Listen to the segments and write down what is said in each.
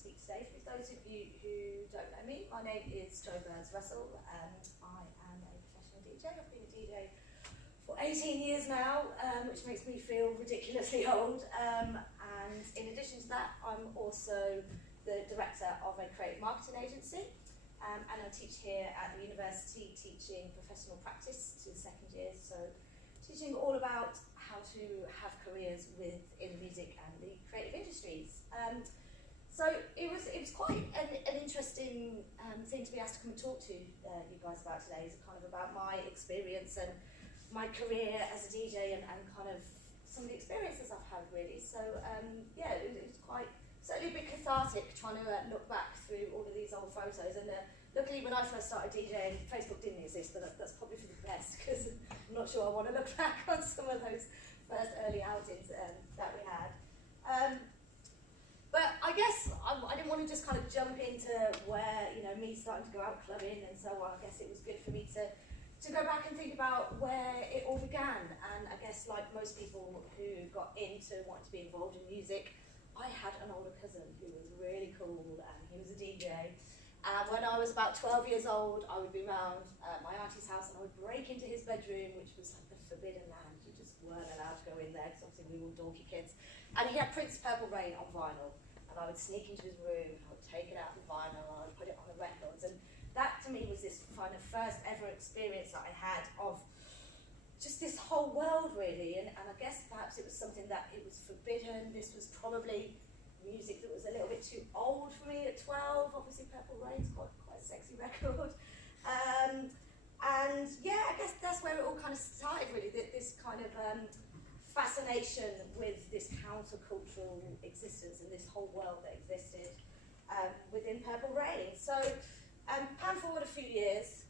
speak today. For those of you who don't know me, my name is Jo Russell, and I am a professional DJ. I've been a DJ for 18 years now, which makes me feel ridiculously old. And in addition to that, I'm also the director of a creative marketing agency, and I teach here at the university, teaching professional practice to second years. So teaching all about how to have careers within music and the creative industries. So it was quite an interesting thing to be asked to come and talk to you guys about today. It's kind of about my experience and my career as a DJ and kind of some of the experiences I've had really. So yeah, it was quite, certainly a bit cathartic trying to look back through all of these old photos. And luckily when I first started DJing, Facebook didn't exist, but that's probably for the best, because I'm not sure I want to look back on some of those first early outings that we had. But I guess I didn't want to just kind of jump into where, you know, me starting to go out clubbing and so on. I guess it was good for me to go back and think about where it all began. And I guess like most people who got into wanting to be involved in music, I had an older cousin who was really cool, and he was a DJ. And when I was about 12 years old, I would be around my auntie's house and I would break into his bedroom, which was like the forbidden land. You just weren't allowed to go in there because obviously we were all dorky kids. And he had Prince's Purple Rain on vinyl. And I would sneak into his room, I would take it out of the vinyl, and I would put it on the records. And that to me was this kind of first ever experience that I had of just this whole world really. And I guess perhaps it was something that it was forbidden. This was probably music that was a little bit too old for me at 12. Obviously Purple Rain's quite a sexy record. And yeah, I guess that's where it all kind of started really, this kind of fascination with this countercultural existence and this whole world that existed within Purple Rain. So pan forward a few years,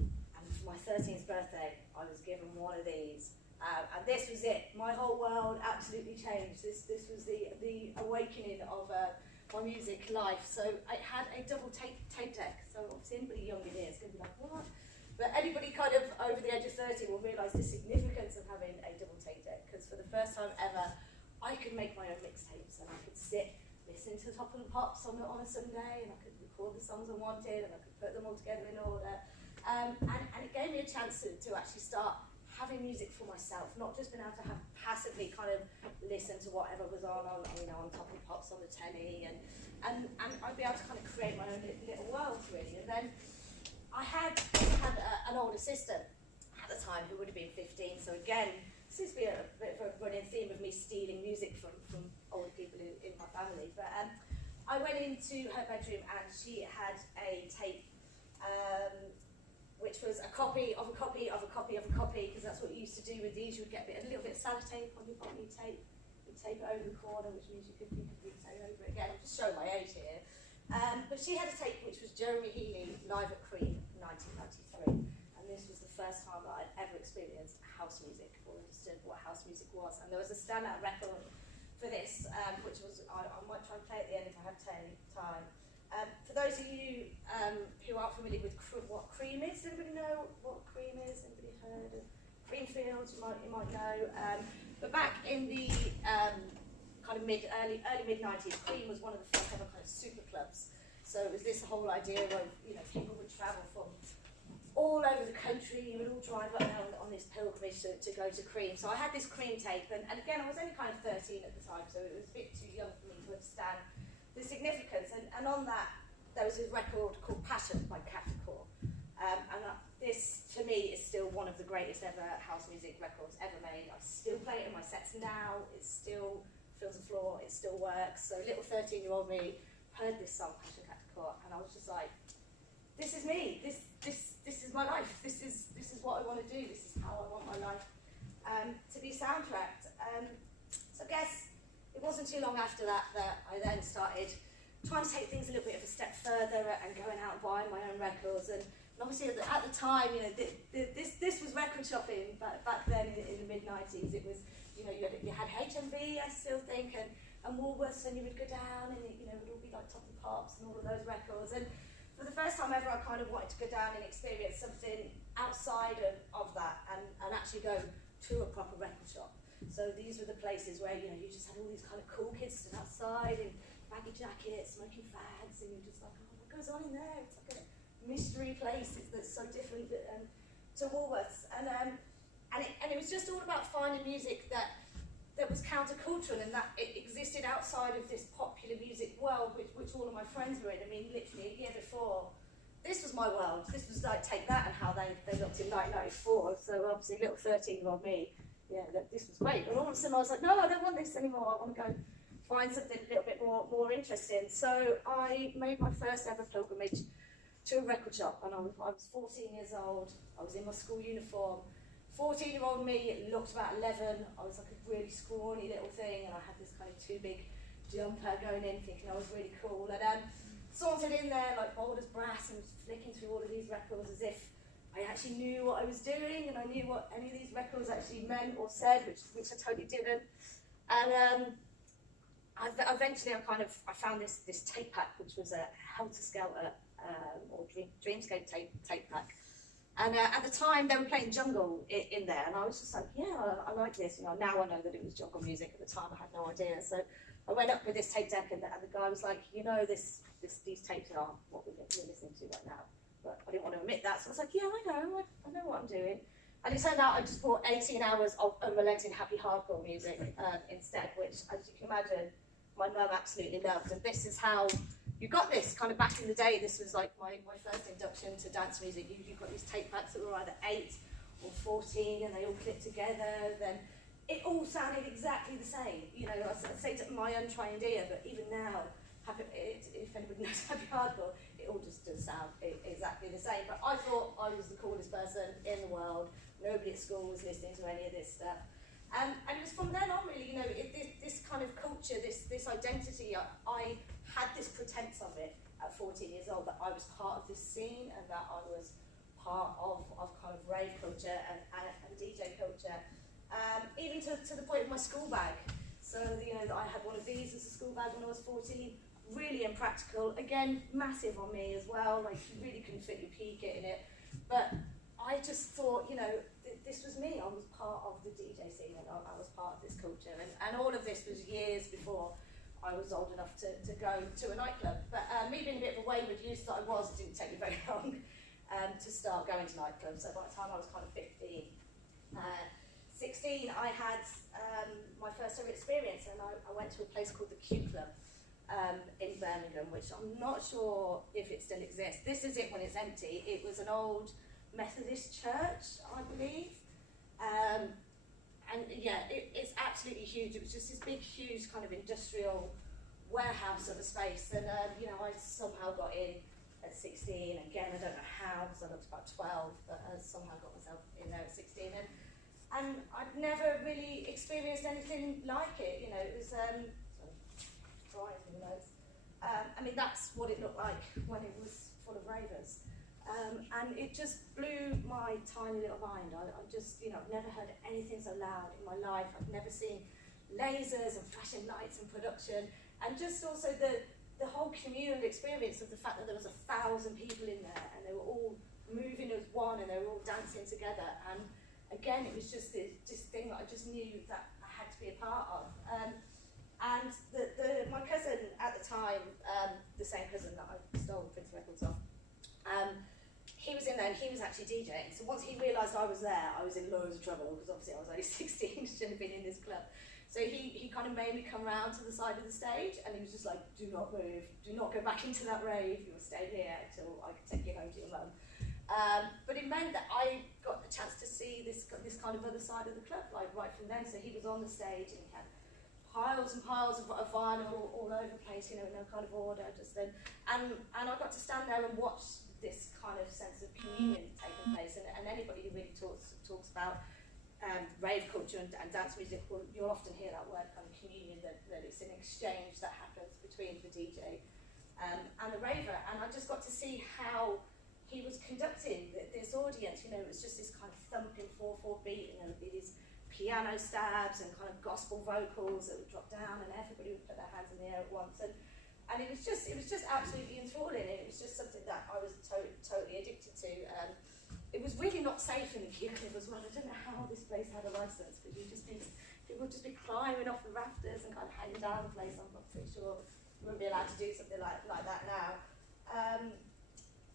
and for my 13th birthday I was given one of these. And this was it. My whole world absolutely changed. This was the awakening of my music life. So it had a double tape deck. So obviously anybody younger here is going to be like, what? But anybody kind of over the age of 30 will realise the significance of having a double tape deck, because for the first time ever, I could make my own mixtapes, and I could sit, listen to Top of the Pops on a Sunday, and I could record the songs I wanted, and I could put them all together in order. And it gave me a chance to actually start having music for myself, not just being able to have passively kind of listen to whatever was on Top of the Pops on the telly, and I'd be able to kind of create my own little world really. And then I had an older sister at the time who would have been 15, so again, seems to be a bit of a running theme of me stealing music from older people in my family. But I went into her bedroom and she had a tape which was a copy of a copy of a copy of a copy, because that's what you used to do with these. You would get a little bit of sellotape on your bottom tape, you'd tape it over the corner, which means you could re-tape over it again. I'm just showing my age here. But she had a tape which was Jeremy Healy live at Cream 1993, and this was the first time that I'd ever experienced house music or understood what house music was. And there was a standout record for this, which was, I might try and play at the end if I have time. For those of you who aren't familiar with what Cream is, does anybody know what Cream is? Anybody heard of Creamfields? You might know. But back in the kind of early mid-90s, Cream was one of the first ever kind of super clubs. So it was this whole idea of, you know, people would travel from all over the country, you would all drive up there on this pilgrimage to go to Cream. So I had this Cream tape, and again, I was only kind of 13 at the time, so it was a bit too young for me to understand the significance. And on that, there was this record called Passion by Capricorn. This, to me, is still one of the greatest ever house music records ever made. I still play it in my sets now. It still fills the floor. It still works. So little 13-year-old me heard this song, Passion Capricorn, and I was just like, this is me. This is my life. This is what I want to do. This is how I want my life to be soundtracked. So I guess it wasn't too long after that I then started trying to take things a little bit of a step further and going out and buying my own records. And obviously at the time, you know, this was record shopping back then in the mid-90s. It was, you know, you had HMV, I still think, and Woolworths, and you would go down and it, you know, it would all be like Top of the Pops and all of those records. And for the first time ever, I kind of wanted to go down and experience something outside of that and actually go to a proper record shop. So these were the places where, you know, you just had all these kind of cool kids stood outside and baggy jackets, smoking fags, and you're just like, oh, what goes on in there? It's like a mystery place that's so different to Woolworths. And it was just all about finding music that was countercultural and that it existed outside of this popular music world, which all of my friends were in. I mean, literally a year before, this was my world. This was like Take That and how they looked in 1994. So obviously little 13-year-old me, yeah, this was great. But all of a sudden I was like, no, I don't want this anymore. I want to go find something a little bit more interesting. So I made my first ever pilgrimage to a record shop, and I was 14 years old. I was in my school uniform. 14-year-old me looked about 11. I was like a really scrawny little thing, and I had this kind of too big jumper going in, thinking I was really cool. And sauntered in there like bold as brass and flicking through all of these records as if I actually knew what I was doing, and I knew what any of these records actually meant or said, which I totally didn't. And eventually I found this tape pack, which was a Helter Skelter or Dreamscape tape pack. And at the time, they were playing jungle in there, and I was just like, yeah, I like this. You know, now I know that it was jungle music. At the time, I had no idea. So I went up with this tape deck, and the guy was like, you know, these tapes are what we're listening to right now. But I didn't want to admit that, so I was like, yeah, I know what I'm doing. And it turned out I just bought 18 hours of unrelenting happy hardcore music instead, which, as you can imagine, my mum absolutely loved. And this is how you got this kind of back in the day. This was like my first induction to dance music. You've got these tape packs that were either 8 or 14, and they all clipped together. Then it all sounded exactly the same. You know, I'd say to my untrained ear, but even now, if anybody knows happy hardcore, it all just does sound exactly the same. But I thought I was the coolest person in the world. Nobody at school was listening to any of this stuff. And it was from then on, really, you know, this kind of culture, this identity, I had this pretense of it at 14 years old, that I was part of this scene and that I was part of kind of rave culture and DJ culture, even to the point of my school bag. So, you know, I had one of these as a school bag when I was 14, really impractical, again, massive on me as well, like you really couldn't fit your PK in it. But I just thought, you know, this was me. I was part of the DJ scene, and I was part of this culture. And all of this was years before I was old enough to go to a nightclub. But me being a bit of a wayward youth that I was, it didn't take me very long to start going to nightclubs. So by the time I was kind of 15, 16, I had my first ever experience, and I went to a place called the Q Club in Birmingham, which I'm not sure if it still exists. This is it when it's empty. It was an old Methodist church, I believe. And yeah, it's absolutely huge. It was just this big, huge kind of industrial warehouse of a space. And you know, I somehow got in at 16. Again, I don't know how, because I looked about 12, but I somehow got myself in there at 16. And I'd never really experienced anything like it. You know, it was dry in the nose. I mean, that's what it looked like when it was full of ravers. And it just blew my tiny little mind. I just, you know, I've never heard anything so loud in my life. I've never seen lasers and flashing lights and production, and just also the whole communal experience of the fact that there was 1,000 people in there, and they were all moving as one, and they were all dancing together. And again, it was just this thing that I just knew that I had to be a part of. And my cousin at the time, the same cousin that I stole Prince records off, he was in there and he was actually DJing. So once he realised I was there, I was in loads of trouble, because obviously I was only 16, shouldn't have been in this club. So he kind of made me come round to the side of the stage, and he was just like, do not move, do not go back into that rave, you'll stay here until I can take you home to your mum. But it meant that I got the chance to see this kind of other side of the club, like right from then. So he was on the stage and he had piles and piles of vinyl all over the place, you know, in no kind of order, just then. And I got to stand there and watch this kind of sense of communion taking place, and anybody who really talks about rave culture and dance music, you'll often hear that word kind of communion, that it's an exchange that happens between the DJ and the raver. And I just got to see how he was conducting this audience. You know, it was just this kind of thumping 4/4 beat, and there would be these piano stabs and kind of gospel vocals that would drop down, and everybody would put their hands in the air at once. And it was just absolutely enthralling. It was just something that I was totally addicted to. It was really not safe in the Q Club as well. I don't know how this place had a license, but people would just be climbing off the rafters and kind of hanging down the place. I'm not pretty sure wouldn't be allowed to do something like that now.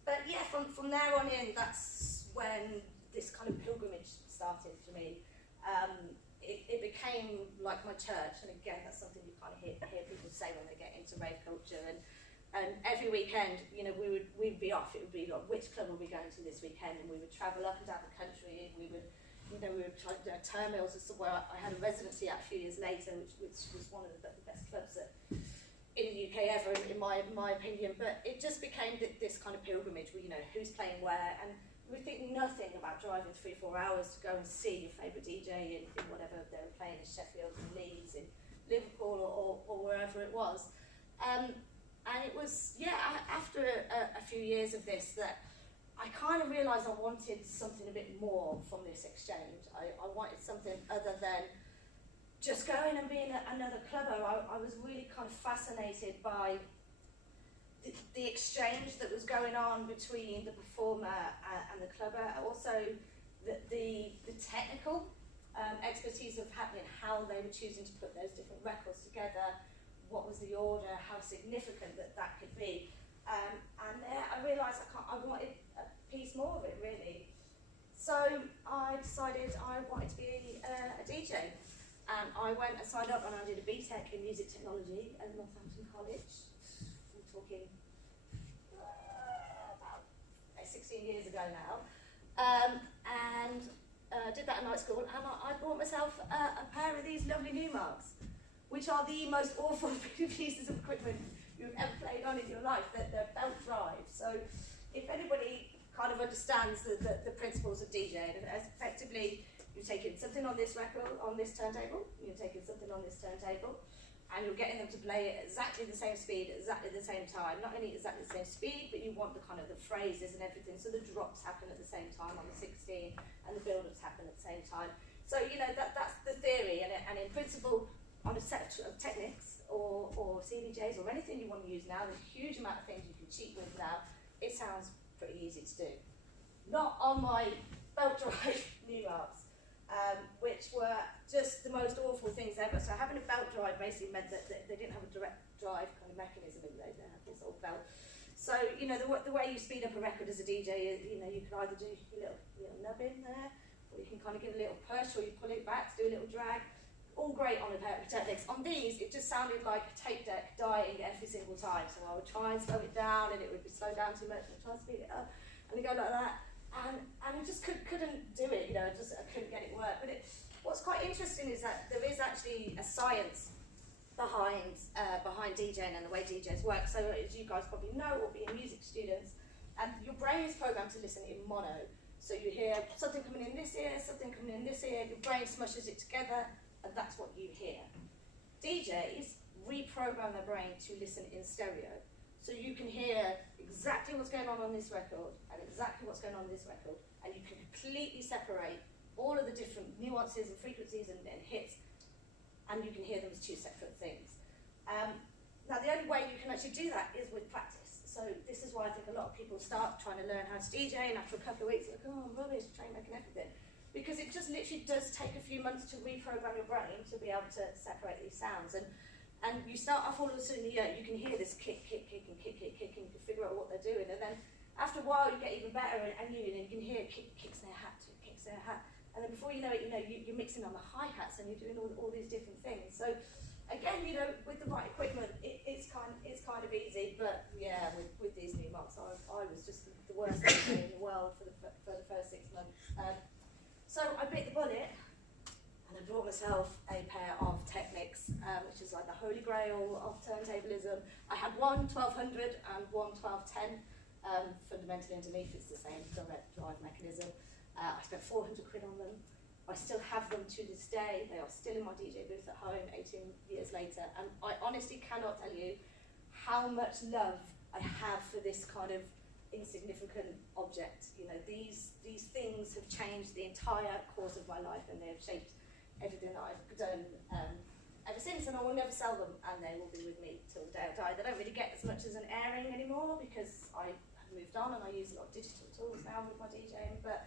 But yeah, from there on in, that's when this kind of pilgrimage started for me. It became like my church, and again, that's something you kind of hear people say when they get into rave culture. And every weekend, you know, we'd be off. It would be like, which club are we going to this weekend? And we would travel up and down the country. We would try to do Turntables, where I had a residency a few years later, which was one of the best clubs in the UK ever, in my opinion. But it just became this kind of pilgrimage where, you know, who's playing where, and we think nothing about driving 3-4 hours to go and see your favourite DJ in whatever they were playing in Sheffield, in Leeds, in Liverpool, or wherever it was. And it was, yeah, after a few years of this, that I kind of realised I wanted something a bit more from this exchange. I wanted something other than just going and being another clubber. I was really kind of fascinated by the exchange that was going on between the performer and the clubber, also the technical expertise of happening, how they were choosing to put those different records together, what was the order, how significant that could be. And there I realised I wanted a piece more of it, really. So I decided I wanted to be a DJ. And I went and signed up, and I did a BTEC in music technology at Northampton College. We're talking about 16 years ago now. And did that at night school, and I bought myself a pair of these lovely Numarks, which are the most awful pieces of equipment you've ever played on in your life. They're belt drive. So if anybody kind of understands the principles of DJing, and effectively you're taking something on this record, on this turntable, you're taking something on this turntable, and you're getting them to play at exactly the same speed, at exactly the same time. Not only exactly the same speed, but you want the kind of the phrases and everything, so the drops happen at the same time on the 16, and the build-ups happen at the same time. So, you know, that's the theory, and in principle, on a set of techniques, or CDJs, or anything you want to use now, there's a huge amount of things you can cheat with now. It sounds pretty easy to do. Not on my belt drive Numarks. Which were just the most awful things ever. So having a belt drive basically meant that they didn't have a direct drive kind of mechanism in there. They had this old belt. So, you know, the way you speed up a record as a DJ is, you know, you can either do a little nubbing there, or you can kind of give a little push, or you pull it back to do a little drag. All great on a pair of techniques. On these, it just sounded like a tape deck dying every single time. So I would try and slow it down, and it would be slowed down too much, and I'd try and speed it up, and it'd go like that. And I just couldn't do it, you know, I couldn't get it work. But what's quite interesting is that there is actually a science behind DJing and the way DJs work. So as you guys probably know, or being music students, your brain is programmed to listen in mono. So you hear something coming in this ear, something coming in this ear, your brain smushes it together, and that's what you hear. DJs reprogram their brain to listen in stereo. So you can hear exactly what's going on this record and exactly what's going on this record, and you can completely separate all of the different nuances and frequencies and hits, and you can hear them as two separate things. Now, the only way you can actually do that is with practice. So this is why I think a lot of people start trying to learn how to DJ, and after a couple of weeks, they're like, oh, I'm rubbish, train making everything. Because it just literally does take a few months to reprogram your brain to be able to separate these sounds. And you start off all of a sudden, you can hear this kick, and you can figure out what they're doing. And then after a while, you get even better, and you can hear kicks their hat, kicks their hat. And then before you know it, you're mixing on the hi-hats, and you're doing all these different things. So again, you know, with the right equipment, it's kind of easy. But yeah, with these Numarks, I was just the worst DJ in the world for the first 6 months. So I bit the bullet. And I brought myself a pair of Technics, which is like the holy grail of turntablism. I had one 1200 and one 1210. Fundamentally underneath, it's the same direct drive mechanism. I spent 400 quid on them. I still have them to this day. They are still in my DJ booth at home 18 years later. And I honestly cannot tell you how much love I have for this kind of insignificant object. You know, these things have changed the entire course of my life, and they have shaped everything that I've done ever since, and I will never sell them, and they will be with me till the day I die. They don't really get as much as an airing anymore because I have moved on and I use a lot of digital tools now with my DJing, but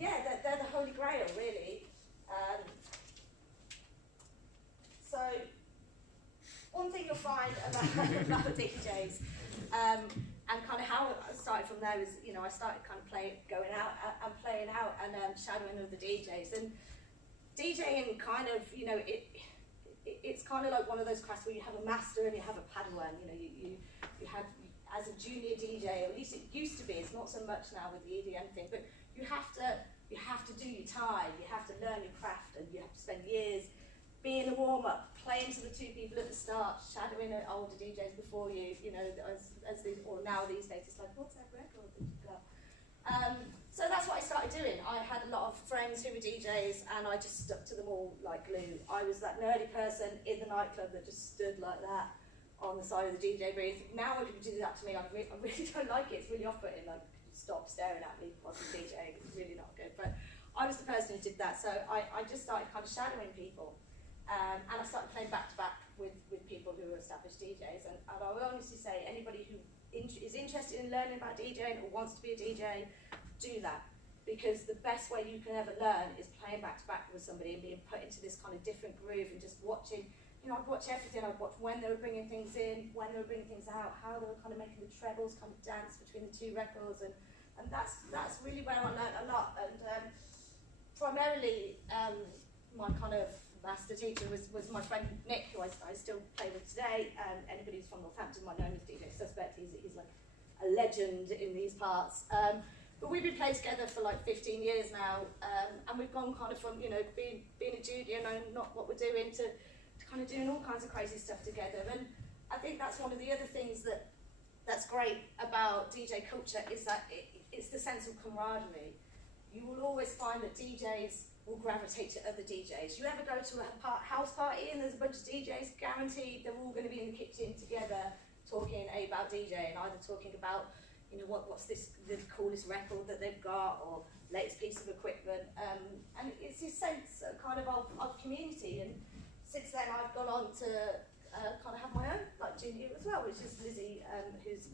yeah, they're the holy grail, really. So one thing you'll find mind about DJs. And kind of how I started from there was, I started kind of going out and playing out and shadowing other DJs. And DJing kind of, it's kind of like one of those classes where you have a master and you have a padawan. You have, as a junior DJ, or at least it used to be, it's not so much now with the EDM thing, but you have to do your time, you have to learn your craft, and you have to spend years being a warm-up, playing to the two people at the start, shadowing older DJs before you, or now these days, it's like, what's that record that you got? So that's what I started doing. I had a lot of friends who were DJs, and I just stuck to them all like glue. I was that nerdy person in the nightclub that just stood like that on the side of the DJ booth. Now when people do that to me, I really don't like it. It's really off-putting, like, stop staring at me whilst I'm DJing. It's really not good. But I was the person who did that, so I just started kind of shadowing people. And I started playing back-to-back with people who were established DJs. And I will honestly say, anybody who is interested in learning about DJing or wants to be a DJ, do that. Because the best way you can ever learn is playing back-to-back with somebody and being put into this kind of different groove and just watching. I'd watch everything. I'd watch when they were bringing things in, when they were bringing things out, how they were kind of making the trebles kind of dance between the two records. And that's really where I learned a lot. And primarily, my kind of master teacher was my friend Nick, who I still play with today. Anybody who's from Northampton might know him as DJ Suspect. He's like a legend in these parts. But we've been playing together for like 15 years now, and we've gone kind of from being a junior, knowing not what we're doing, to kind of doing all kinds of crazy stuff together. And I think that's one of the other things that's great about DJ culture is that it's the sense of camaraderie. You will always find that DJs will gravitate to other DJs. You ever go to a house party and there's a bunch of DJs, guaranteed they're all going to be in the kitchen together talking about DJing, either talking about what's the coolest record that they've got or latest piece of equipment. And it's this sense of community. And since then I've gone on to kind of have my own like junior as well, which is Lizzie, who's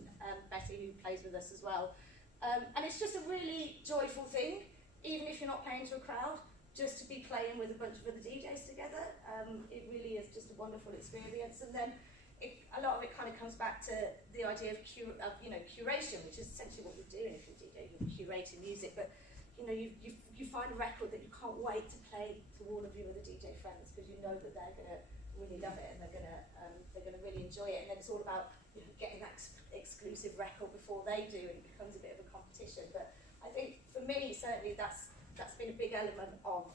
Betty, who plays with us as well. And it's just a really joyful thing, even if you're not playing to a crowd, just to be playing with a bunch of other DJs together. It really is just a wonderful experience. And then a lot of it kind of comes back to the idea of curation, which is essentially what you're doing if you're DJ. You're curating music, but you find a record that you can't wait to play to all of your other DJ friends, because you know that they're going to really love it and they're going to really enjoy it. And then it's all about getting that exclusive record before they do, and it becomes a bit of a competition. But I think for me, certainly that's been a big element of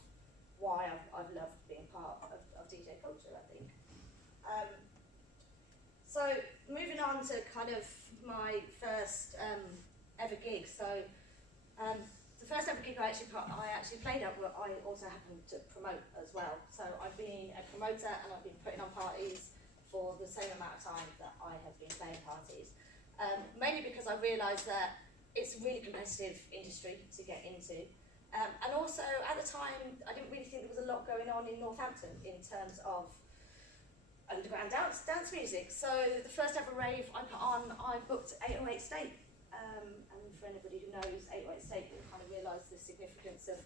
why I've loved being part of DJ culture, I think. So moving on to kind of my first ever gig. So the first ever gig I actually played at, I also happened to promote as well. So I've been a promoter and I've been putting on parties for the same amount of time that I have been playing parties. Mainly because I realised that it's a really competitive industry to get into. And also at the time, I didn't really think there was a lot going on in Northampton in terms of underground dance music. So the first ever rave I put on, I booked 808 State. And for anybody who knows 808 State, will kind of realise the significance of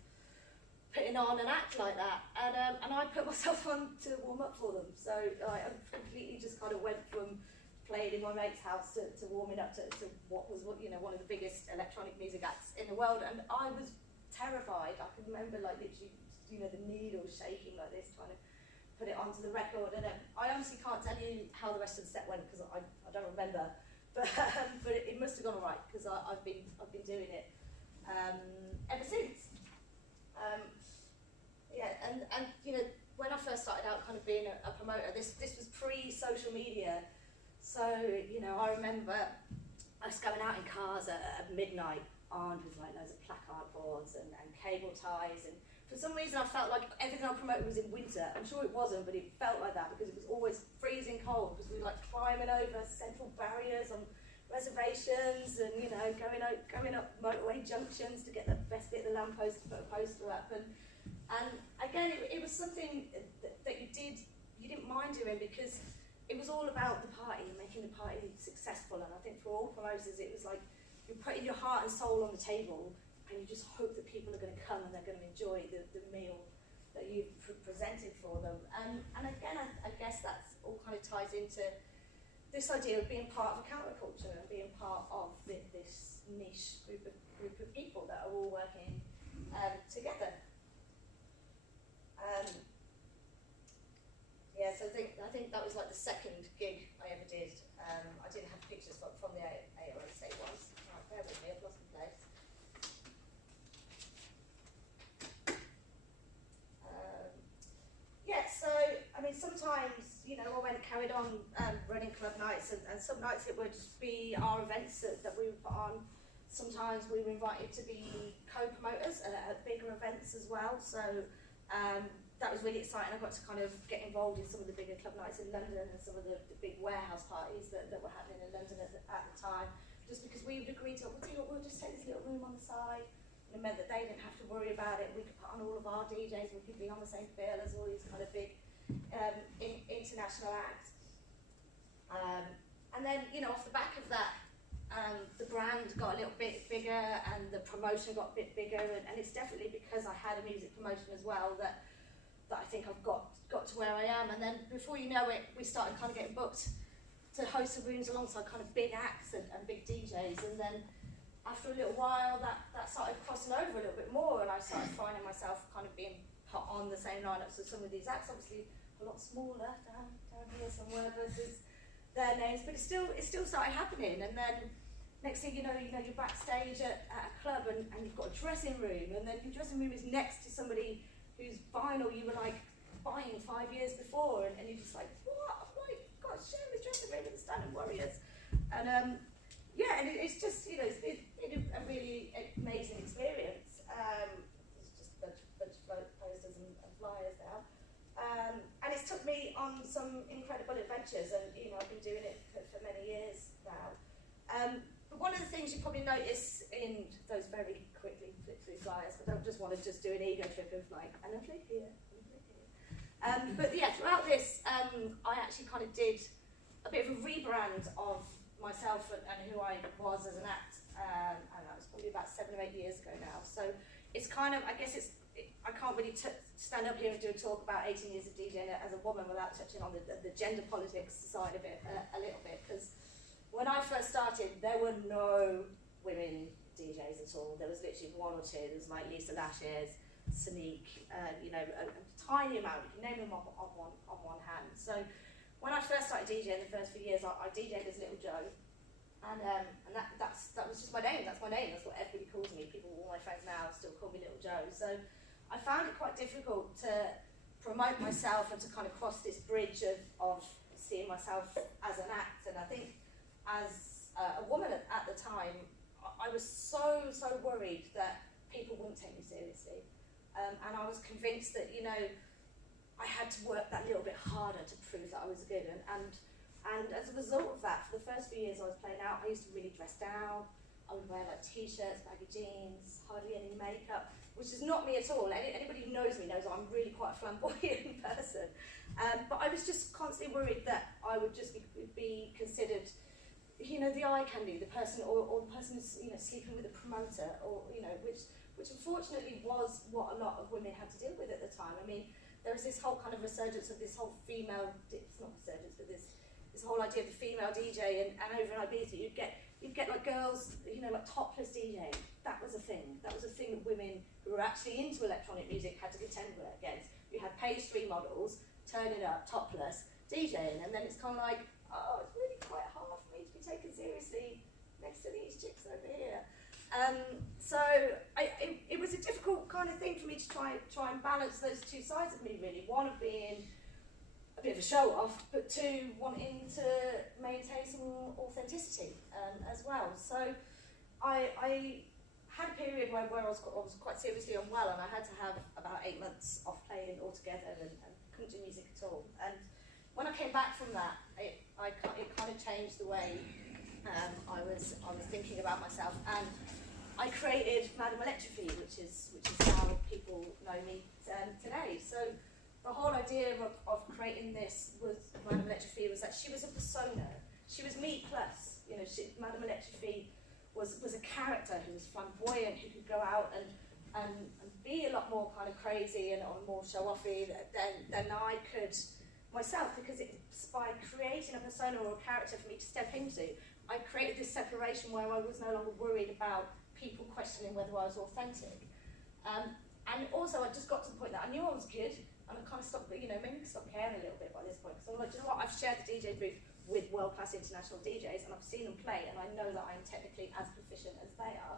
putting on an act like that. And I put myself on to warm up for them. So I completely just kind of went from playing in my mate's house to warming up to what was one of the biggest electronic music acts in the world. And I was terrified. I can remember like literally the needle shaking like this, trying to put it onto the record. And I honestly can't tell you how the rest of the set went because I don't remember. But it must have gone all right because I've been doing it ever since. And when I first started out kind of being a promoter, this was pre-social media. So I remember us going out in cars at midnight armed with like loads of placard boards and cable ties, and for some reason I felt like everything I promoted was in winter. I'm sure it wasn't, but it felt like that because it was always freezing cold because we were like climbing over central barriers on reservations and going up motorway junctions to get the best bit of the lamppost to put a poster up. And again, it was something that you didn't mind doing because it was all about the party and making the party successful. And I think for all promoters, it was like you're putting your heart and soul on the table and you just hope that people are going to come and they're going to enjoy the meal that you've presented for them. And again, I guess that's all kind of ties into this idea of being part of a counterculture and being part of this niche group of people that are all working together. Yeah, so I think that was like the second gig I ever did. I didn't have pictures from the AOSA ones. Right, bear with me, I've lost my place. Yeah, so, I mean, sometimes, you know, I went and carried on running club nights, and some nights it would be our events that we would put on. Sometimes we were invited to be co-promoters at bigger events as well, so that was really exciting. I got to kind of get involved in some of the bigger club nights in London and some of the big warehouse parties that were happening in London at the time, just because we would agree to, we'll just take this little room on the side. And it meant that they didn't have to worry about it. We could put on all of our DJs, we could be on the same bill as all these kind of big international acts. And then, you know, off the back of that, the brand got a little bit bigger and the promotion got a bit bigger, and it's definitely because I had a music promotion as well that I think I've got to where I am. And then before you know it, we started kind of getting booked to host the rooms alongside kind of big acts and big DJs, and then after a little while that started crossing over a little bit more, and I started finding myself kind of being put on the same lineups as some of these acts, obviously a lot smaller down here somewhere versus their names, but it still started happening. And then next thing you know, you're backstage at a club and you've got a dressing room, and then your dressing room is next to somebody whose vinyl you were like buying 5 years before, and you're just like, what? Oh my God, share the dressing room with the Standing Warriors. And yeah, and it's just, you know, it's been a really amazing experience. It's just a bunch of posters and flyers now. And it's took me on some incredible adventures, and you know, I've been doing it for many years now. But one of the things you probably notice in those very quickly flip through flyers, I don't just want to just do an ego trip of like, and I'm flick here, and I'm flick here. But yeah, throughout this, I actually kind of did a bit of a rebrand of myself and who I was as an act, and that was probably about 7 or 8 years ago now. So it's kind of, I guess I can't really stand up here and do a talk about 18 years of DJing as a woman without touching on the gender politics side of it a little bit, because when I first started, there were no women DJs at all. There was literally one or two. There was like Lisa Lashes, Sonique, you know, a tiny amount. You can name them on one hand. So when I first started DJing, the first few years, I DJed as Little Joe, and that was just my name. That's my name. That's what everybody calls me. People, all my friends now, still call me Little Joe. So I found it quite difficult to promote myself and to kind of cross this bridge of seeing myself as an act. And I think as a woman at the time, I was so worried that people wouldn't take me seriously, and I was convinced that, you know, I had to work that little bit harder to prove that I was good, and as a result of that, for the first few years I was playing out, I used to really dress down. I would wear like t-shirts, baggy jeans, hardly any makeup, which is not me at all. Anybody who knows me knows I'm really quite a flamboyant person, but I was just constantly worried that I would just be considered, you know, the eye candy, the person, or the person who's, you know, sleeping with a promoter, or, you know, which unfortunately was what a lot of women had to deal with at the time. I mean, there was this whole kind of resurgence of this whole female, it's not resurgence, but this whole idea of the female DJ, and over in Ibiza you'd get like girls, you know, like topless DJing. That was a thing. That was a thing that women who were actually into electronic music had to contend against. You had page 3 models turning up topless, DJing, and then it's kind of like, oh, it's really quite hard for me to be taken seriously next to these chicks over here. So it was a difficult kind of thing for me to try and balance those two sides of me, really. One of being a bit of a show-off, but two, wanting to maintain some authenticity as well. So I had a period where I was quite seriously unwell, and I had to have about 8 months off playing altogether and couldn't do music at all. And when I came back from that, it kind of changed the way I was thinking about myself, and I created Madame Electrifie, which is how people know me today. So the whole idea of creating this with Madame Electrifie was that she was a persona. She was me plus. You know, Madame Electrifie was a character who was flamboyant, who could go out and be a lot more kind of crazy and more show-offy than I could myself, because it's by creating a persona or a character for me to step into, I created this separation where I was no longer worried about people questioning whether I was authentic. And also I just got to the point that I knew I was good, and I kind of stopped, you know, maybe stop caring a little bit by this point, because I'm like, you know what, I've shared the DJ booth with world-class international DJs, and I've seen them play, and I know that I'm technically as proficient as they are.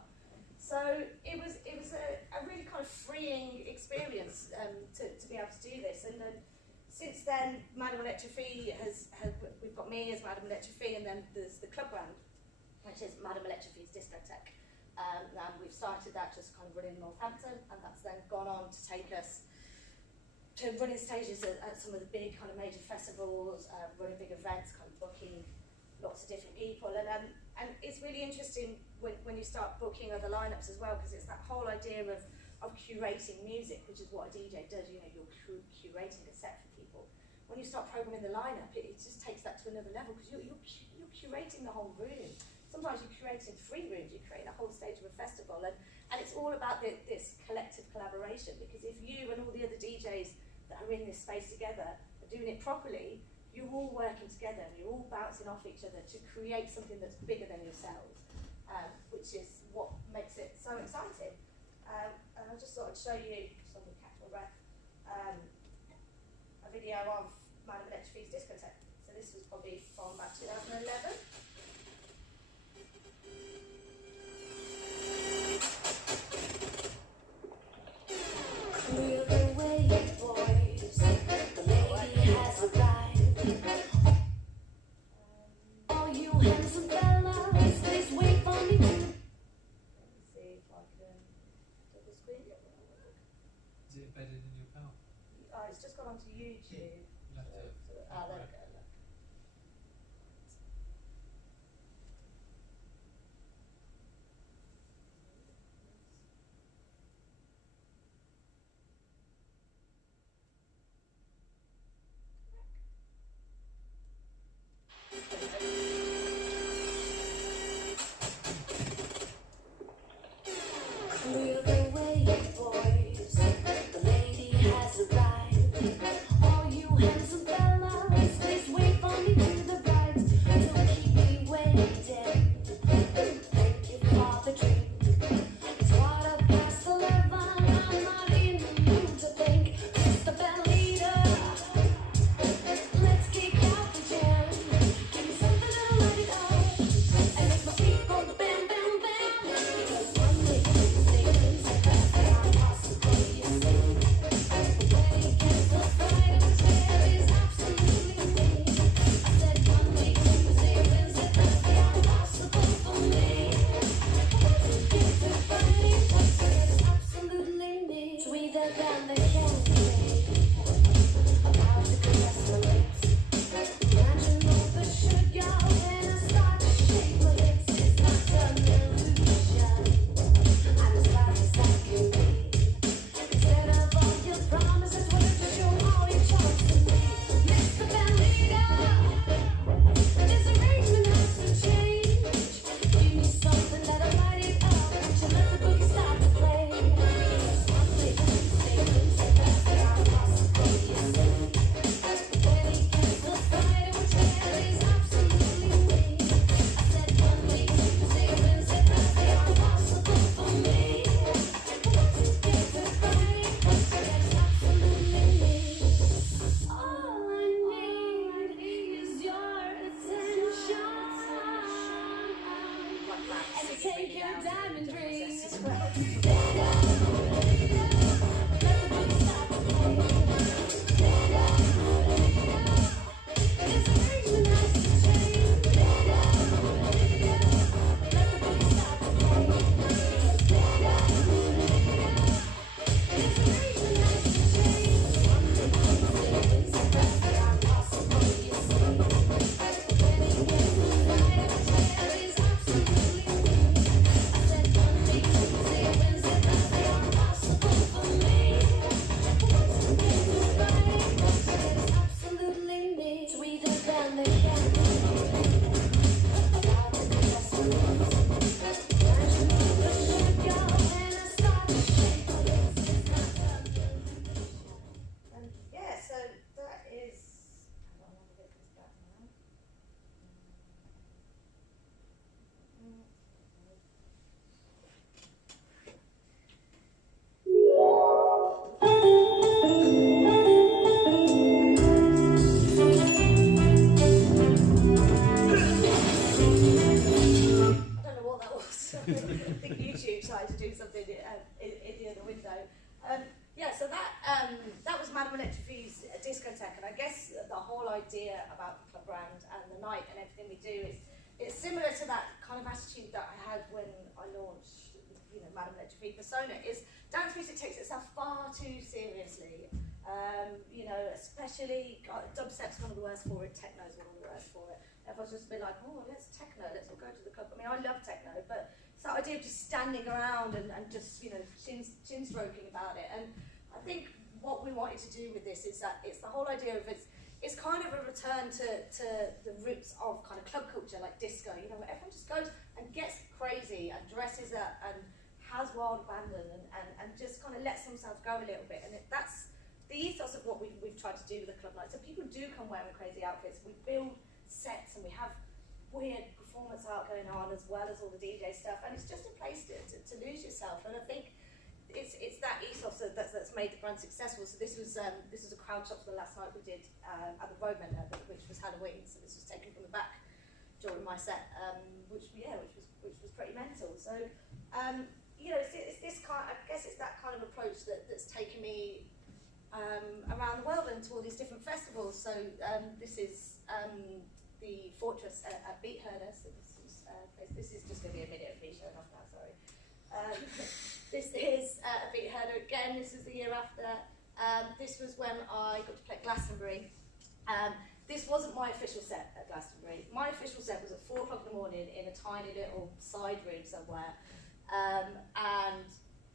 So it was a really kind of freeing experience to be able to do this. And then since then, Madame Electrifie we've got me as Madame Electrifie, and then there's the club brand, which is Madame Electrifie's Discotheque. And we've started that just kind of running in Northampton, and that's then gone on to take us to running stages at some of the big kind of major festivals, running big events, kind of booking lots of different people, and it's really interesting when you start booking other lineups as well, because it's that whole idea of curating music, which is what a DJ does. You know, you're curating a set for people. When you start programming the lineup, it just takes that to another level, because you're curating the whole room. Sometimes you're creating 3 rooms, you're creating a whole stage of a festival, and it's all about this collective collaboration, because if you and all the other DJs that are in this space together are doing it properly, you're all working together and you're all bouncing off each other to create something that's bigger than yourselves, which is what makes it so exciting. And I just thought I'd show you, just on the catch my breath, a video of Madame Electrifie's Discotheque. So this was probably from about 2011. Clear the way, boys. The lady has arrived. All you handsome fellas, please wait for me. Let me see if I can double screen. Is it embedded in your power? It's just gone onto YouTube. You'll have to. There we go. Look. Clear the way, boys. The lady has arrived. All you handsome fellas, please wait for me to the right. Don't keep me waiting. Thank you for the drink. It's 11:15. I'm not in the mood to think. Mr. Bandleader, let's kick out the jam. Give me something that'll light it up, and make my feet go bam, bam, bam. Because Monday, Tuesday, Wednesday, Thursday, I'm possibly a thing. The way it gets the Friday is absolutely me. I said Monday, Tuesday, Wednesday, Thursday, I'm possible for me. Get the Friday, is absolutely me. Sweeter than the candy, about to caress my lips. Imagine all the sugar when I start to shake my hips. It's not an illusion. I'm as fast as I can be. Instead of all your promises, why don't you show all your charms to me? Mr. Bandleader, this arrangement has to change. Give me something that'll light it up. Won't you let the boogie start to play? Monday, Tuesday, Wednesday, Yeah, so that was Madame Electrifie's discotheque, and I guess the whole idea about the club brand and the night and everything we do is it's similar to that kind of attitude that I had when I launched, you know, Madame Electrifie persona. Is dance music takes itself far too seriously. You know, especially dubstep's one of the worst for it, techno's one of the worst for it. Everyone's just been like, oh, let's techno, let's all go to the club. I mean, I love techno, but it's that idea of just standing around and just, you know, chin stroking about it. And I think what we wanted to do with this is that it's the whole idea of it's kind of a return to the roots of kind of club culture, like disco, you know, where everyone just goes and gets crazy and dresses up and has wild abandon and just kind of lets themselves go a little bit. And that's the ethos of what we've tried to do with the club night. So people do come wearing crazy outfits. We build sets and we have weird performance art going on as well as all the DJ stuff. And it's just a place to lose yourself. And I think it's that ethos that's made the brand successful. So this was a crowd shot for the last night we did at the Roman, which was Halloween. So this was taken from the back during my set, which was pretty mental. So you know, it's this kind. I guess it's that kind of approach that's taken me around the world and to all these different festivals. So this is the Fortress at Beat Herder. So this is just going to be a minute of me showing off now. Sorry. This is Beat Herder again. This is the year after. This was when I got to play Glastonbury. This wasn't my official set at Glastonbury. My official set was at 4 o'clock in the morning in a tiny little side room somewhere, and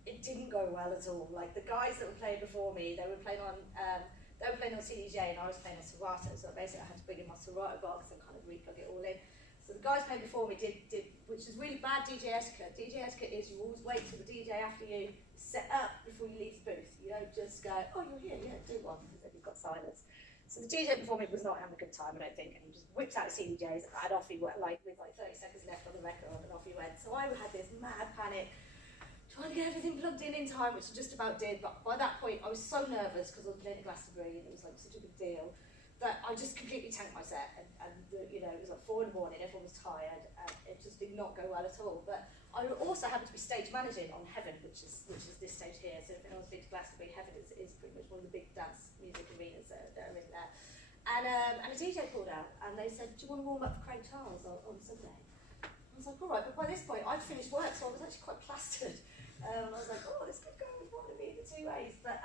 it didn't go well at all. Like the guys that were playing before me, they were playing on CDJ and I was playing on Serato. So basically, I had to bring in my Serato box and kind of replug it all in. So the guys playing before me did which is really bad DJ etiquette. DJ etiquette is you always wait till the DJ after you set up before you leave the booth. You don't just go, oh, you're here, yeah, do one, because then you've got silence. So the DJ before me was not having a good time, I don't think, and he just whipped out his CDJs and off he went, like with like 30 seconds left on the record, and off he went. So I had this mad panic, trying to get everything plugged in time, which I just about did. But by that point, I was so nervous because I was playing at Glastonbury and it was like such a big deal that I just completely tanked my set. And you know, it was like 4 in the morning, everyone was tired, and it just did not go well at all. But I also happened to be stage managing on Heaven, which is this stage here. So if anyone's been to Glastonbury, Heaven is pretty much one of the big dance music arenas that are in there. And a DJ called out and they said, do you want to warm up for Craig Charles on Sunday? I was like, all right, but by this point I'd finished work, so I was actually quite plastered. And I was like, oh, this could go with one of either 2 ways. But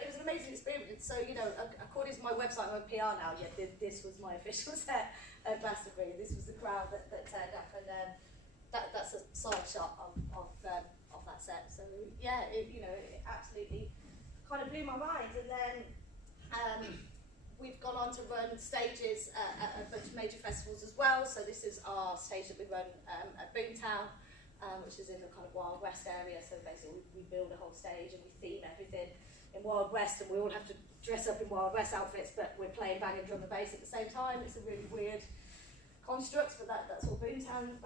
it was an amazing experience. So, you know, according to my website, I'm a PR now, yeah, this was my official set at Glastonbury. This was the crowd that turned up, and that's a side shot of that set. So, yeah, it absolutely kind of blew my mind. And then we've gone on to run stages at a bunch of major festivals as well. So this is our stage that we run at Boomtown, which is in the kind of Wild West area. So basically we build a whole stage and we theme everything in Wild West, and we all have to dress up in Wild West outfits, but we're playing banging drum and bass at the same time. It's a really weird construct, but that's what Boontown's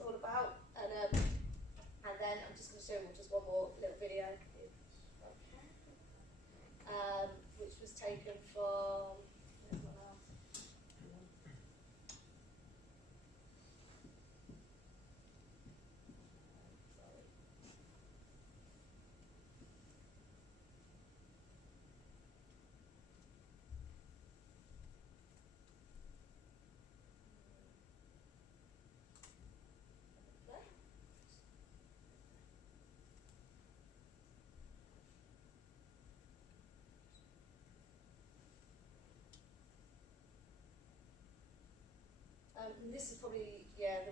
all about. And then I'm just going to show you just one more little video, which was taken from, where's my mouse? And this is probably,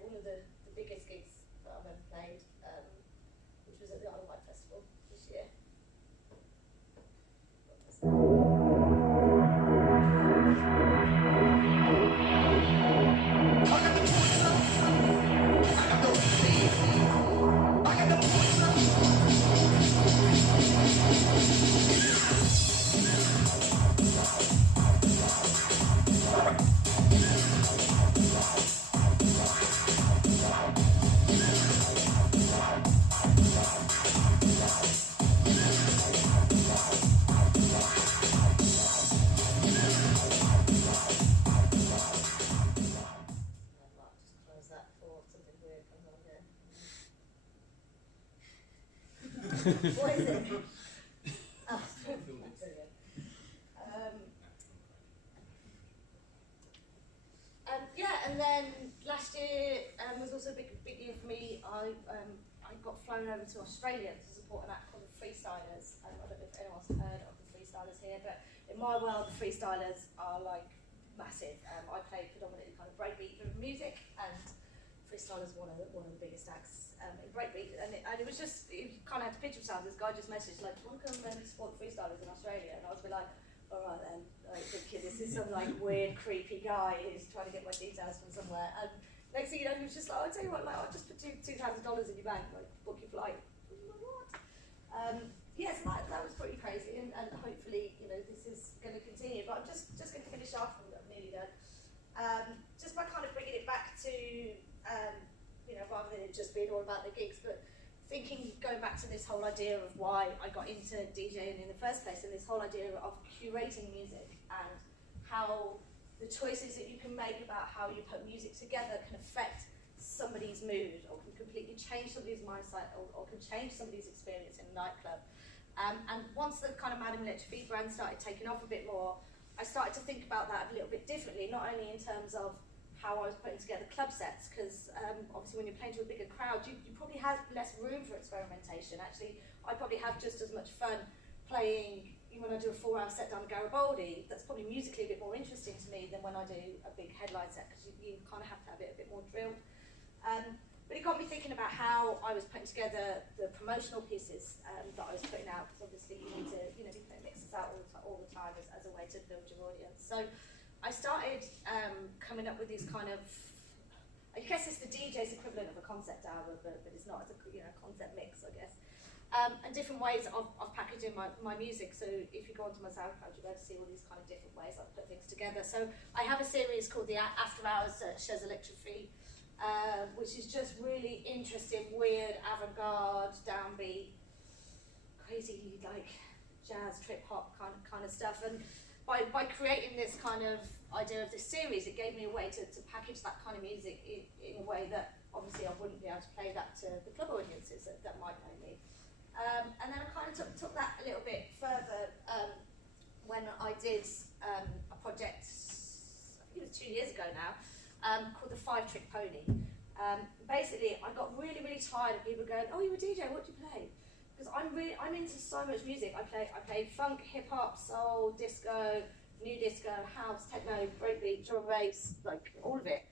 one of the biggest gigs that I've ever played, which was at the Isle of Wight Festival this year. What is it? And then last year was also a big year for me. I got flown over to Australia to support an act called the Freestylers. I don't know if anyone's heard of the Freestylers here, but in my world, the Freestylers are like massive. I play predominantly kind of breakbeat music, and Freestylers one of the biggest acts in breakbeat. And it was just, you kind of had to picture yourself. This guy just messaged like, "Do you want to come and support the Freestylers in Australia?" And I was like, "All right then." Like, thinking this is some like weird, creepy guy who's trying to get my details from somewhere. And next thing you know, he was just like, "I'll tell you what, like, I'll just put $2,000 in your bank, like, book your flight." I was like, "What?" Yes, that was pretty crazy, and hopefully, you know, this is going to continue. But I'm just going to finish off, and I'm nearly done. Just by kind of bringing it back to, you know, rather than it just being all about the gigs, but going back to this whole idea of why I got into DJing in the first place, and this whole idea of curating music and how the choices that you can make about how you put music together can affect somebody's mood, or can completely change somebody's mindset, or can change somebody's experience in a nightclub. And once the kind of Madame Electrifie brand started taking off a bit more, I started to think about that a little bit differently, not only in terms of how I was putting together club sets, because obviously when you're playing to a bigger crowd, you probably have less room for experimentation. Actually, I probably have just as much fun playing when I do a 4-hour set down at Garibaldi. That's probably musically a bit more interesting to me than when I do a big headline set, because you kind of have to have it a bit more drilled. But it got me thinking about how I was putting together the promotional pieces that I was putting out, because obviously you need to, you know, be putting mixes out all the time as a way to build your audience. So I started coming up with these kind of, I guess it's the DJ's equivalent of a concept album, but it's not, it's a, you know, concept mix, I guess. And different ways of packaging my music. So if you go onto my SoundCloud, you'll be able to see all these kind of different ways I put things together. So I have a series called the After Hours Shows Electrifie, which is just really interesting, weird, avant-garde, downbeat, crazy, like jazz, trip-hop kind of stuff. And by creating this kind of idea of this series, it gave me a way to package that kind of music in a way that obviously I wouldn't be able to play that to the club audiences that might know me. And then I kind of took that a little bit further when I did a project, I think it was 2 years ago now, called the 5-Trick Pony. Basically, I got really, really tired of people going, "Oh, you're a DJ, what do you play?" Because I'm into so much music. I play funk, hip hop, soul, disco, new disco, house, techno, breakbeat, drum and bass, like all of it.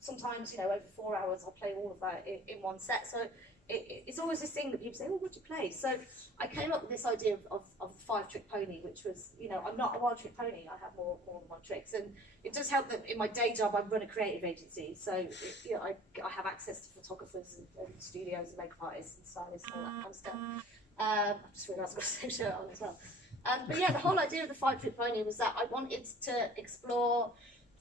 Sometimes, you know, over 4 hours, I'll play all of that in one set. So it's always this thing that people say, "Oh, what do you play?" So I came up with this idea of the 5-Trick Pony, which was, you know, I'm not a one-trick pony. I have more than one tricks, and it does help that in my day job I run a creative agency. So you know, I have access to photographers and studios and makeup artists and stylists and all that kind of stuff. I just realised I've got the same shirt on as well. But yeah, the whole idea of the 5-Trick Pony was that I wanted to explore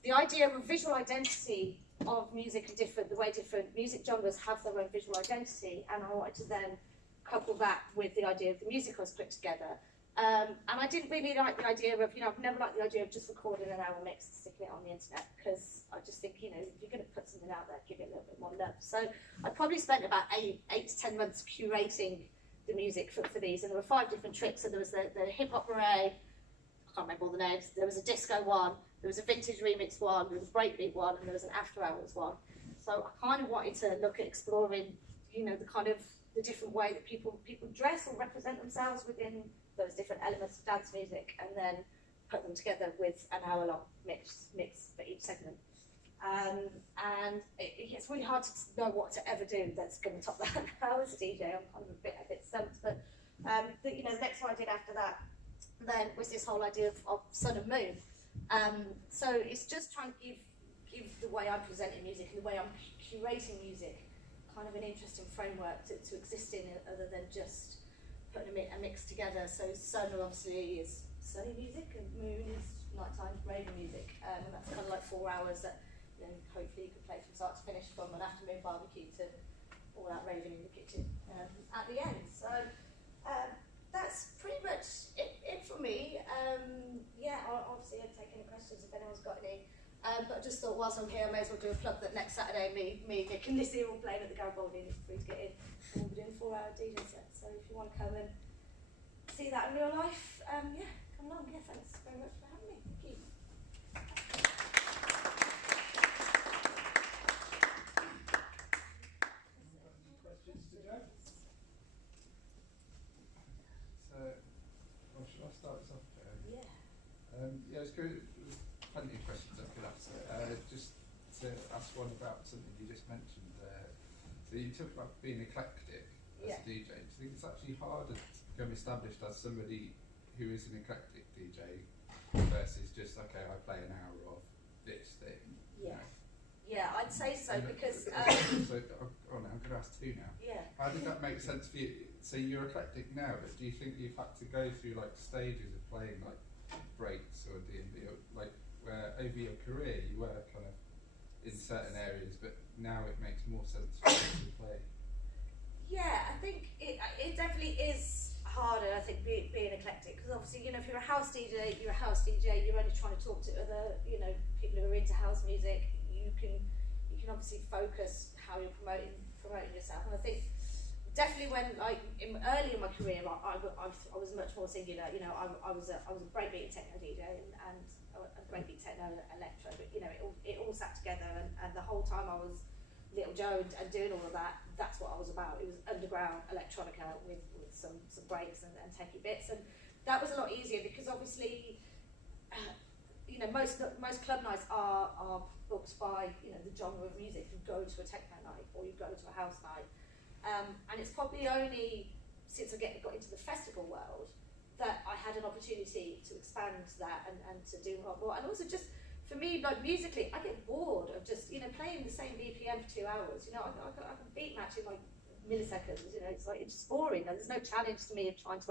the idea of a visual identity of music, and the way different music genres have their own visual identity, and I wanted to then couple that with the idea of the music I was putting together. And I didn't really like the idea of, you know, I've never liked the idea of just recording an hour mix and sticking it on the internet, because I just think, you know, if you're going to put something out there, give it a little bit more love. So I probably spent about 8 to 10 months curating the music for these, and there were 5 different tricks. So there was the hip-hop array, I can't remember all the names, there was a disco one, there was a vintage remix one, there was a breakbeat one, and there was an after hours one. So I kind of wanted to look at exploring, you know, the different way that people dress or represent themselves within those different elements of dance music, and then put them together with an hour-long mix for each segment. And it's really hard to know what to ever do that's going to top that now as a DJ. I'm kind of a bit stumped, but you know, the next one I did after that then was this whole idea of sun and moon. So it's just trying to give the way I'm presenting music and the way I'm curating music kind of an interesting framework to exist in, other than just putting a mix together. So sun obviously is sunny music, and moon is nighttime rave music, and that's kind of like 4 hours that, you know, hopefully you can play from start to finish, from an afternoon barbecue to all that raving in the kitchen at the end. So that's pretty much it for me. Yeah, obviously I'll take any questions if anyone's got any. But I just thought, whilst I'm here, I may as well do a plug that next Saturday, me, Nick and Lizzie are all playing at the Garibaldi, and it's free to get in. And we'll be doing a 4-hour DJ set. So if you want to come and see that in real life, yeah, come along. Yeah, thanks very much for having me. Thank you. Yeah, it's good. There's plenty of questions I could ask. Just to ask one about something you just mentioned. So you talked about being eclectic as a DJ. Do you think it's actually harder to become established as somebody who is an eclectic DJ versus just, okay, I play an hour of this thing? Yeah. Yeah, I'd say so, because... so, I'm going to ask two now. Yeah. How did that make sense for you? So you're eclectic now, but do you think you've had to go through like stages of playing like breaks or D&B, or like where over your career you were kind of in certain areas, but now it makes more sense for you to play? Yeah, I think it definitely is harder, I think, being eclectic, because obviously, you know, if you're a house DJ, you're only trying to talk to other, you know, people who are into house music. You can obviously focus how you're promoting yourself. And I think definitely when, like, early in my career, I was much more singular. You know, I was a breakbeat techno DJ and a breakbeat techno electro, but you know, it all sat together, and the whole time I was Little Joe and doing all of that. That's what I was about. It was underground electronica with some breaks and techie bits, and that was a lot easier because obviously, you know, most club nights are booked by, you know, the genre of music. You go to a techno night or you go to a house night, and it's probably only since I got into the festival world that I had an opportunity to expand that and to do a lot more. And also just for me, like musically, I get bored of just, you know, playing the same BPM for 2 hours. You know, I can beat match in like milliseconds. You know, it's just boring. And there's no challenge to me of trying to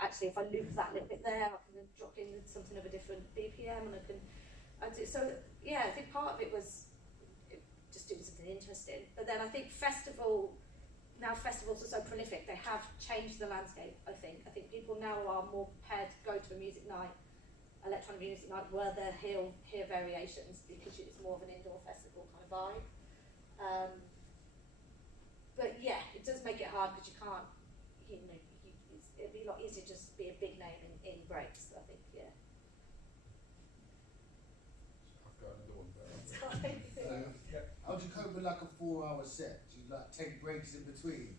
actually if I loop that little bit there, I can then drop in something of a different BPM, and I do. So yeah, I think part of it was just doing something interesting. But then I think festivals are so prolific. They have changed the landscape. I think people now are more prepared to go to a music night, electronic music night, where they hear variations, because it's more of an indoor festival kind of vibe. But yeah, it does make it hard because you can't, you know, it'd be a lot easier just to be a big name in breaks, I think, yeah. I've got another one there. How do you cope with like a 4-hour set? Do you like take breaks in between?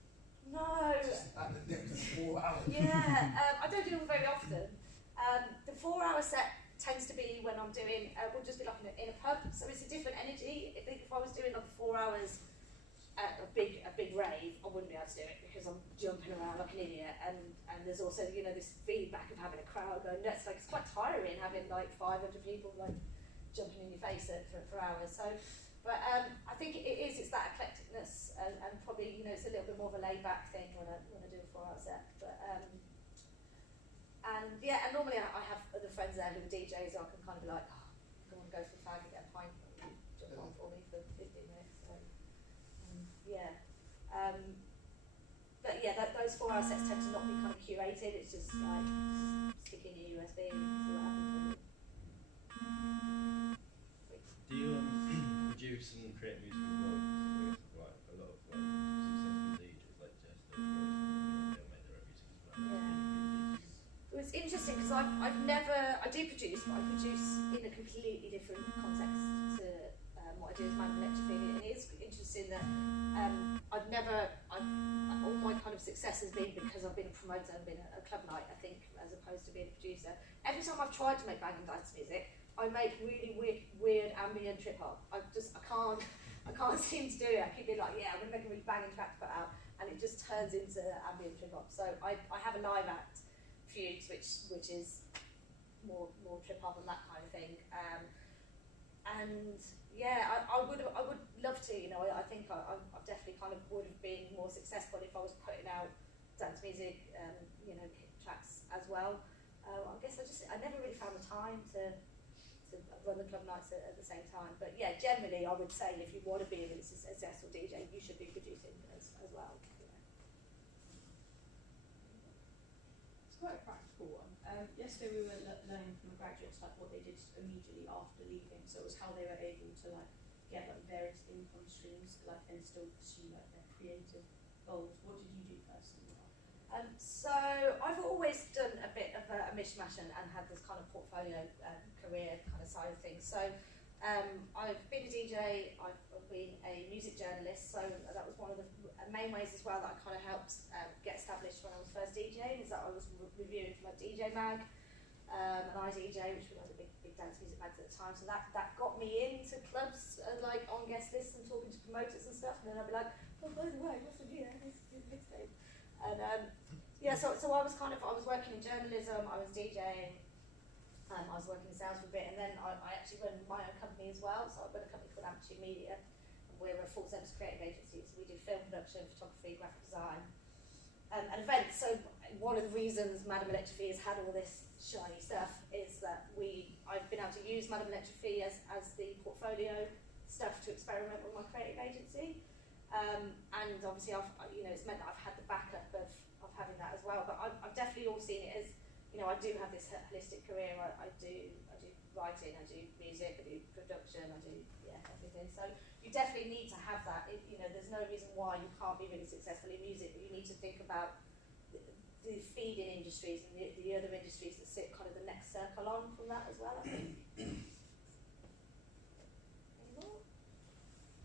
No. Just at the next 4 hours? Yeah, I don't do them very often. The 4-hour set tends to be when I'm doing, will just be like in a pub, so it's a different energy. I think if I was doing like 4 hours at a big rave, I wouldn't be able to do it because I'm jumping around like an idiot, and there's also, you know, this feedback of having a crowd going nuts. Like, it's quite tiring having like 500 people like jumping in your face for hours. So, but I think it's that eclecticness, and probably, you know, it's a little bit more of a laid back thing when I do a 4-hour set. But and yeah, and normally I have other friends there who are DJs, so I can kind of be like, oh, I want to go for a fag and get a pint, jump on for me for 15 minutes. So yeah. But yeah, those 4-hour sets tend to not be kind of curated. It's just like stick in your USB and see what happens. Do you produce and create music as well? Like a lot of successful DJs like Jester, they'll make their own music as well. Yeah. Well, it's interesting because I do produce, but I produce in a completely different context to what I do as man Electrifie. And it is interesting that all my kind of success has been because I've been a promoter and been a club night, I think, as opposed to being a producer. Every time I've tried to make bang and dance music, I make really weird ambient trip hop. I can't seem to do it. I keep being like, yeah, I'm gonna make a really banging track to put out, and it just turns into ambient trip hop. So I have a live act, Fugues, which is more trip hop and that kind of thing. And yeah, I would love to. You know, I think I definitely kind of would have been more successful if I was putting out dance music, you know, tracks as well. I guess I never really found the time to run the club nights at the same time. But yeah, generally I would say if you want to be a really successful DJ, you should be producing as well. You know. It's quite a practical one. Yesterday we were learning from the graduates like what they did immediately after leaving. So it was how they were able to like get like various income streams, like and still pursue like their creative goals. What did you do personally? So I've always done a bit of a mishmash and had this kind of portfolio career kind of side of things. So I've been a DJ, I've been a music journalist, so that was one of the main ways as well that I kind of helped get established when I was first DJing, is that I was reviewing for like DJ Mag, and I DJ, which was like a big dance music band at the time. So that got me into clubs, like on guest lists and talking to promoters and stuff. And then I'd be like, oh, by the way, what's the this mixtape? And so I was working in journalism, I was DJing, I was working in sales for a bit, and then I actually run my own company as well. So I run a company called Amplitude Media. We're a full-service creative agency, so we do film production, photography, graphic design, and events. So one of the reasons Madame Electrifie has had all this shiny stuff is that I've been able to use Madame Electrifie as the portfolio stuff to experiment with my creative agency. And obviously, it's meant that I've had the backup of having that as well. But I've definitely all seen it as, I do have this holistic career. I do writing, I do music, I do production, I do everything. So you definitely need to have that. There's no reason why you can't be really successful in music, but you need to think about the feeding industries and the other industries that sit kind of the next circle on from that as well, I think. Any more?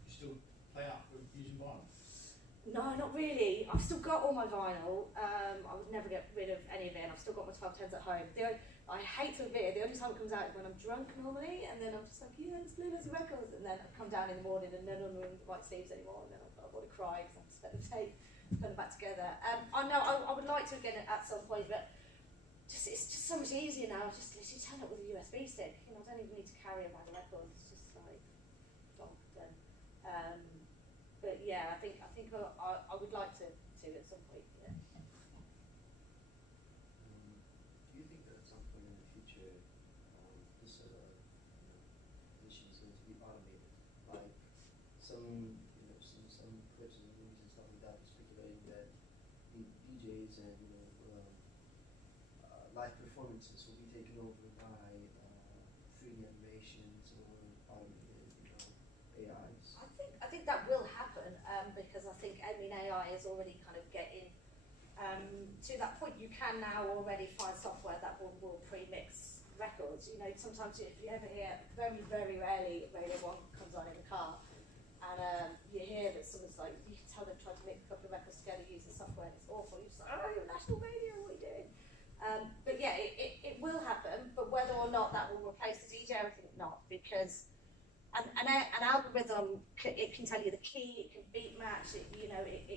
You still play up with using vinyl? No, not really. I've still got all my vinyl. I would never get rid of any of it, and I've still got my 1210s at home. I hate to admit it, the only time it comes out is when I'm drunk normally, and then I'm just like, yeah, let's play loads of records, and then I come down in the morning and none of them are in the right sleeves anymore, and then I want to cry because I have to spend the tape, put them back together. I would like to again at some point, but it's just so much easier now. Just literally turn up with a USB stick. I don't even need to carry a bag of records. It's just like, done. But yeah, I think I would like to at some point. Yeah. Do you think that at some point in the future, this sort of issue is going to be automated? Like some clips and movies and stuff like that are speculating that the DJs and live performances will be taken over by 3D animations or automated, AIs. I think that will happen because I think AI is already kind of getting to that point. You can now already find software that will pre-mix records. Sometimes if you ever hear, very, very rarely, Radio 1 comes on in the car, and you hear that someone's like, you can tell they've tried to mix a couple of records together using software, and it's awful. You're just like, oh, you're national radio, what are you doing? But yeah, it will happen, but whether or not that will replace the DJ, I think not, because an algorithm, it can tell you the key, it can beat match, it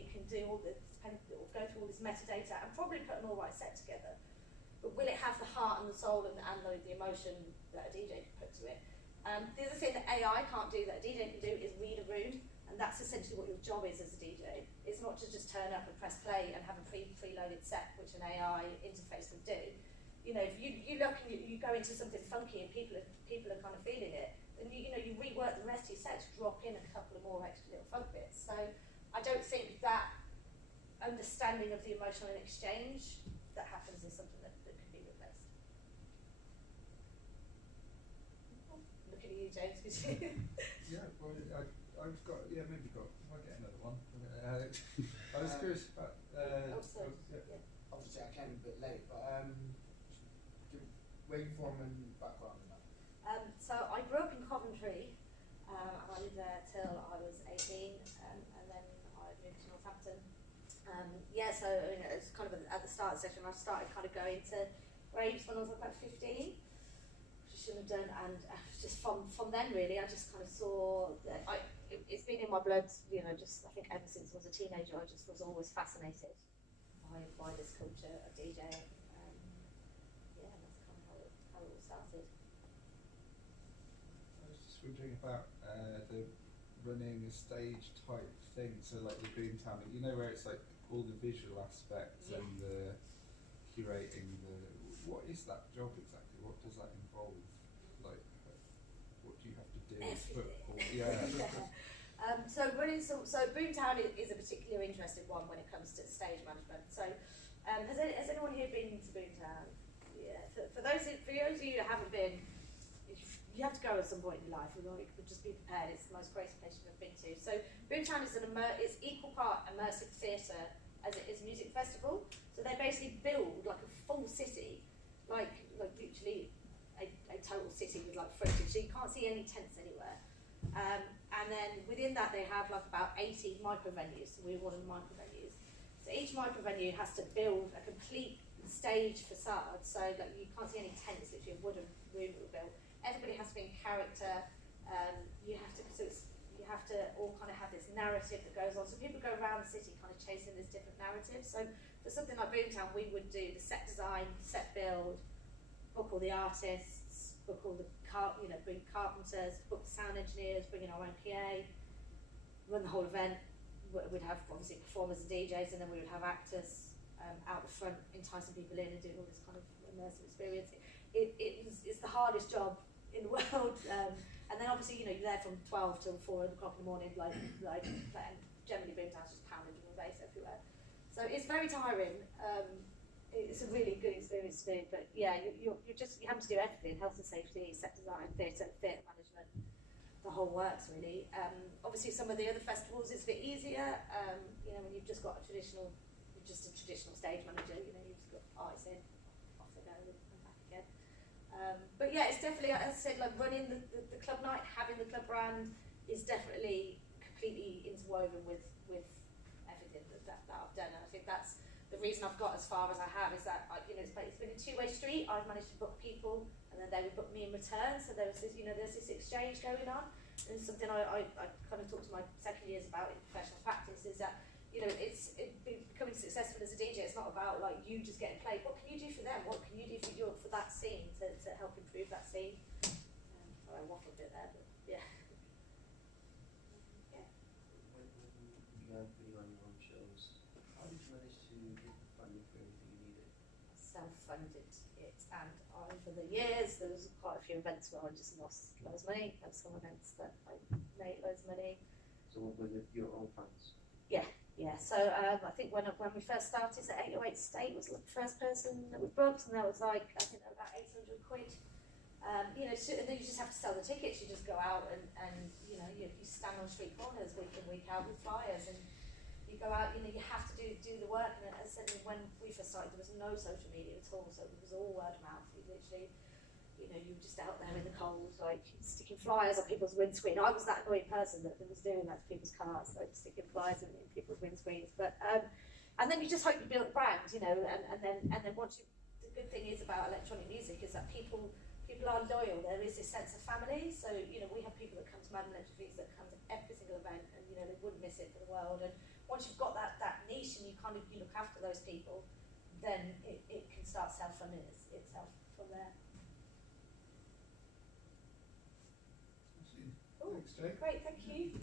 can do all this, it will go through all this metadata and probably put an all right set together. But will it have the heart and the soul and the emotion that a DJ can put to it? The other thing that AI can't do that a DJ can do is read a room, and that's essentially what your job is as a DJ. It's not to just turn up and press play and have a preloaded set, which an AI interface would do. If you look and you go into something funky and people are kind of feeling it, then you rework the rest of your set to drop in a couple of more extra little funk bits. So I don't think that understanding of the emotional exchange that happens is something that can be replaced. Looking at you, James, because Yeah, well, I've got, maybe I'll get another one. I was curious about, Obviously I came a bit late, but waveform and background and that. So I grew up in Coventry, and I lived there till I was 18, and then I moved to Northampton. So it's kind of at the start of the session, I started kind of going to raves when I was about 15, which I shouldn't have done, and just from then really, I just kind of saw that it's been in my blood, just I think ever since I was a teenager, I just was always fascinated by this culture of DJing. That's kind of how it all started. I was just wondering about the running a stage type thing, so like the Boomtown, where it's like all the visual aspects and the curating what is that job exactly? What does that involve? Like, what do you have to do as football? So Boomtown is a particularly interesting one when it comes to stage management. So has anyone here been to Boomtown? Yeah. For those of you that haven't been, you have to go at some point in your life. But just be prepared. It's the most crazy place you've ever been to. So Boomtown is it's equal part immersive theatre as it is a music festival. So they basically build like a full city, like literally a total city with like frontage. So you can't see any tents anywhere. And then within that they have like about 80 micro venues. So we're one of the micro venues. So each micro venue has to build a complete stage facade, so like you can't see any tents, literally a wooden room that were built. Everybody has to be in character. You have to all kind of have this narrative that goes on. So people go around the city kind of chasing this different narrative. So for something like Boomtown, we would do the set design, set build, book all the artists, book all the bring carpenters, book the sound engineers, bring in our own PA, run the whole event. We'd have obviously performers and DJs, and then we would have actors out the front enticing people in and doing all this kind of immersive experience. It's the hardest job in the world. And then obviously, you're there from 12 till 4 o'clock in the morning, like generally Boomtown's just pounding drum and bass everywhere. So it's very tiring. It's a really good experience to do, but yeah, you have to do everything: health and safety, set design, theatre management, the whole works really. Obviously, some of the other festivals it's a bit easier. When you've just got a traditional stage manager, you've just got artists in, off they go and back again. But yeah, it's definitely, as I said, like running the club night, having the club brand is definitely completely interwoven with everything that I've done. And I think that's the reason I've got as far as I have, is that it's been a two-way street. I've managed to book people, and then they would book me in return. So there's this exchange going on. And it's something I kind of talk to my second years about in professional practice, is that it's becoming successful as a DJ. It's not about like you just getting played. What can you do for them? What can you do for that scene to help improve that scene? I waffled a bit there, but yeah. When you are putting on your own shows, how did you manage to get the funding for everything you needed? Self-funded it, and over the years there was quite a few events where I just lost loads of money. There were some events that I made loads of money. So what were your own funds? Yeah, so I think when we first started, so 808 State was the first person that we booked, and that was like, I think about 800 quid. And then you just have to sell the tickets. You just go out and you stand on street corners week in, week out with flyers, and you go out, you have to do the work. And as I said, when we first started, there was no social media at all, so it was all word of mouth. You literally, you were just out there in the cold, like sticking flyers on people's windscreen. I was that annoying person that was doing that to people's cars, like sticking flyers in people's windscreens. But and then you just hope you build a brand, and then once the good thing is about electronic music is that people are loyal. There is this sense of family. So we have people that come to Madam Electrifie that come to every single event, and they wouldn't miss it for the world. And once you've got that niche and you look after those people, then it can start self-funding itself from there. Thanks, Jake. Great, thank you.